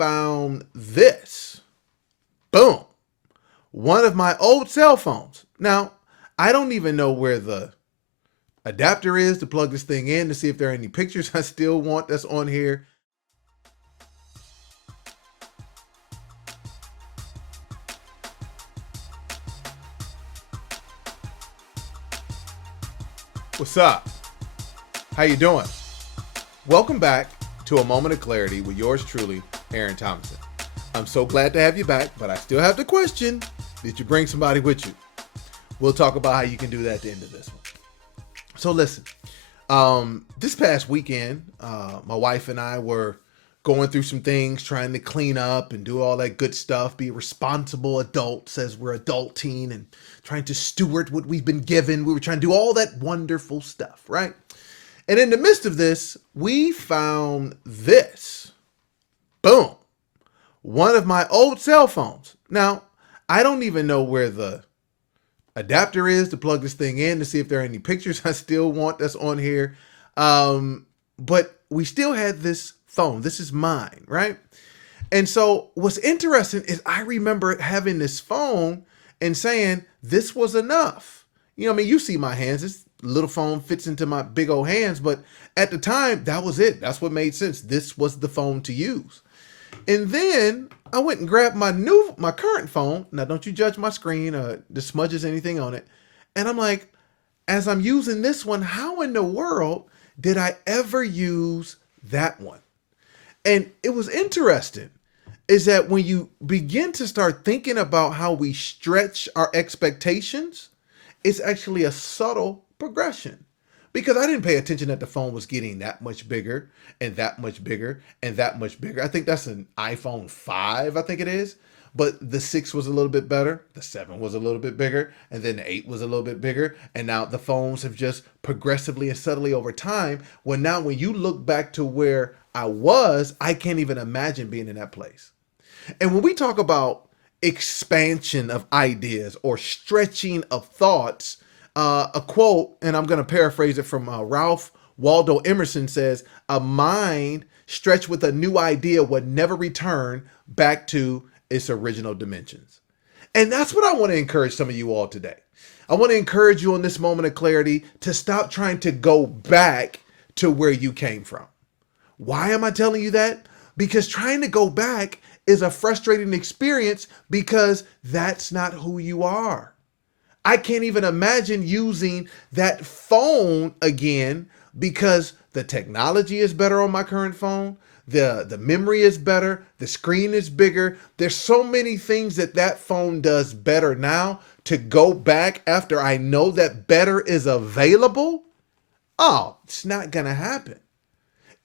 found this. Boom. One of my old cell phones. Now, I don't even know where the adapter is to plug this thing in to see if there are any pictures I still want that's on here. What's up? How you doing? Welcome back to A Moment of Clarity with yours truly, Aaron Thomason. I'm so glad to have you back, but I still have the question, did you bring somebody with you? We'll talk about how you can do that at the end of this one. So listen, this past weekend, my wife and I were going through some things, trying to clean up and do all that good stuff, be responsible adults as we're adulting and trying to steward what we've been given. We were trying to do all that wonderful stuff, right? And in the midst of this, we found this. Boom. One of my old cell phones. Now, I don't even know where the adapter is to plug this thing in to see if there are any pictures I still want that's on here. But we still had this phone. This is mine, right? And so what's interesting is I remember having this phone and saying this was enough. You know, I mean, you see my hands. This little phone fits into my big old hands. But at the time, that was it. That's what made sense. This was the phone to use. And then I went and grabbed my current phone. Now, don't you judge my screen or the smudges, anything on it. And I'm like, as I'm using this one, how in the world did I ever use that one? And it was interesting is that when you begin to start thinking about how we stretch our expectations, it's actually a subtle progression. Because I didn't pay attention that the phone was getting that much bigger and that much bigger and that much bigger. I think that's an iPhone 5, I think it is. But the 6 was a little bit better. The 7 was a little bit bigger. And then the 8 was a little bit bigger. And now the phones have just progressively and subtly over time. Well, now when you look back to where I was, I can't even imagine being in that place. And when we talk about expansion of ideas or stretching of thoughts, a quote, and I'm going to paraphrase it from Ralph Waldo Emerson says, a mind stretched with a new idea would never return back to its original dimensions. And that's what I want to encourage some of you all today. I want to encourage you in this moment of clarity to stop trying to go back to where you came from. Why am I telling you that? Because trying to go back is a frustrating experience because that's not who you are. I can't even imagine using that phone again because the technology is better on my current phone. The memory is better. The screen is bigger. There's so many things that phone does better now. To go back after I know that better is available, oh, it's not going to happen.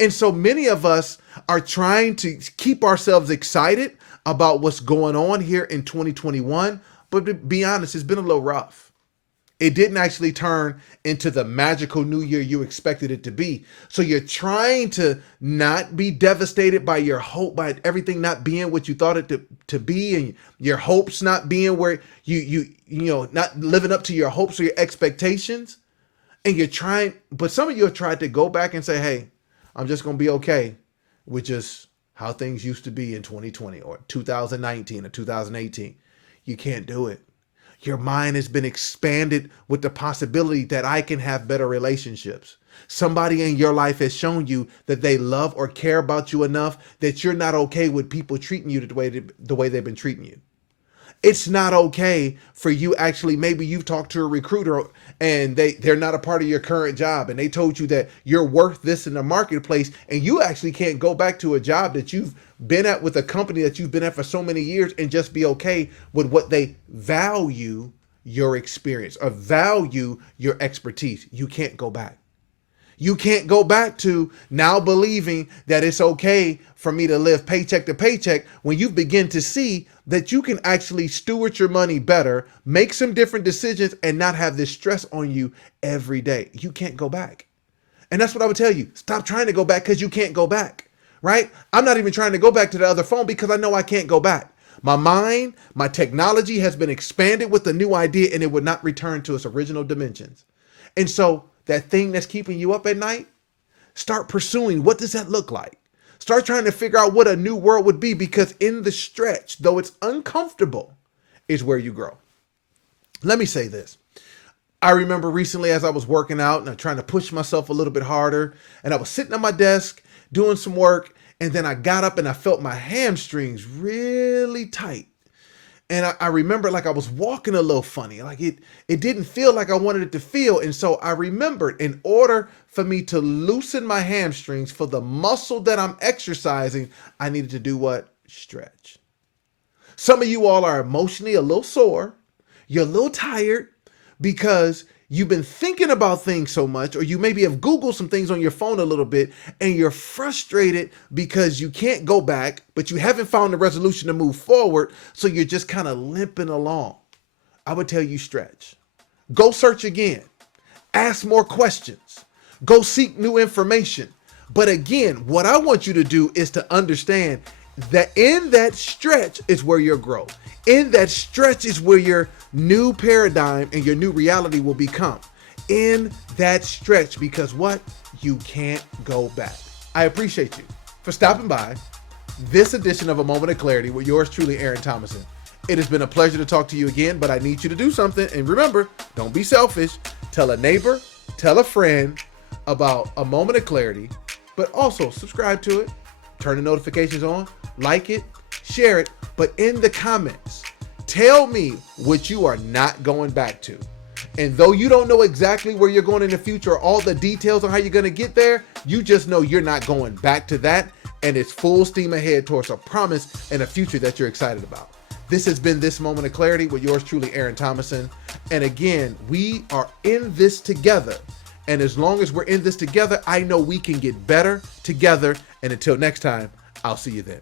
And so many of us are trying to keep ourselves excited about what's going on here in 2021. But to be honest, it's been a little rough. It didn't actually turn into the magical new year you expected it to be. So you're trying to not be devastated by your hope, by everything not being what you thought it to be, and your hopes not being where you not living up to your hopes or your expectations. And you're trying, but some of you have tried to go back and say, hey, I'm just going to be okay with just how things used to be in 2020 or 2019 or 2018. You can't do it. Your mind has been expanded with the possibility that I can have better relationships. Somebody in your life has shown you that they love or care about you enough that you're not okay with people treating you the way they've been treating you. It's not okay for you actually, maybe you've talked to a recruiter and they're not a part of your current job and they told you that you're worth this in the marketplace and you actually can't go back to a job that you've been at with a company that you've been at for so many years and just be okay with what they value your experience or value your expertise. You can't go back. You can't go back to now believing that it's okay for me to live paycheck to paycheck when you begin to see that you can actually steward your money better, make some different decisions, and not have this stress on you every day. You can't go back. And that's what I would tell you. Stop trying to go back because you can't go back, right? I'm not even trying to go back to the other phone because I know I can't go back. My mind, my technology has been expanded with a new idea and it would not return to its original dimensions. And so that thing that's keeping you up at night, start pursuing. What does that look like? Start trying to figure out what a new world would be, because in the stretch, though it's uncomfortable, is where you grow. Let me say this. I remember recently as I was working out and I'm trying to push myself a little bit harder, and I was sitting at my desk doing some work, and then I got up and I felt my hamstrings really tight. And I remember like I was walking a little funny, like it didn't feel like I wanted it to feel. And so I remembered, in order for me to loosen my hamstrings for the muscle that I'm exercising, I needed to do what? Stretch. Some of you all are emotionally a little sore. You're a little tired because you've been thinking about things so much, or you maybe have Googled some things on your phone a little bit, and you're frustrated because you can't go back, but you haven't found a resolution to move forward. So you're just kind of limping along. I would tell you stretch. Go search again. Ask more questions. Go seek new information. But again, what I want you to do is to understand that in that stretch is where your growth. In that stretch is where your new paradigm and your new reality will become. In that stretch, because what? You can't go back. I appreciate you for stopping by this edition of A Moment of Clarity with yours truly, Aaron Thomason. It has been a pleasure to talk to you again, but I need you to do something. And remember, don't be selfish. Tell a neighbor, tell a friend about A Moment of Clarity, but also subscribe to it, turn the notifications on, like it, share it, but in the comments, tell me what you are not going back to. And though you don't know exactly where you're going in the future or all the details on how you're going to get there, you just know you're not going back to that, and it's full steam ahead towards a promise and a future that you're excited about. This has been This Moment of Clarity with yours truly, Aaron Thomason. And again, we are in this together. And as long as we're in this together, I know we can get better together. And until next time, I'll see you then.